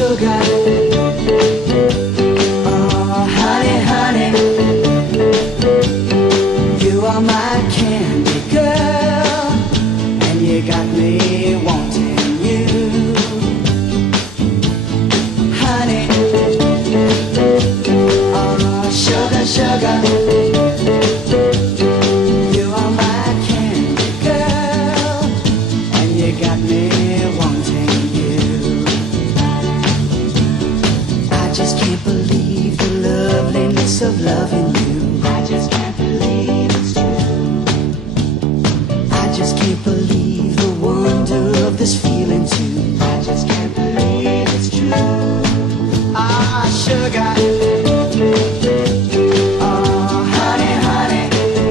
sugar. Oh, honey, honey, you are my candy girl, and you got me wanting you. Honey, oh, sugar, sugar, you are my candy girl, and you got me wanting you. I just can't believe the loveliness of loving you. I just can't believe it's true. I just can't believe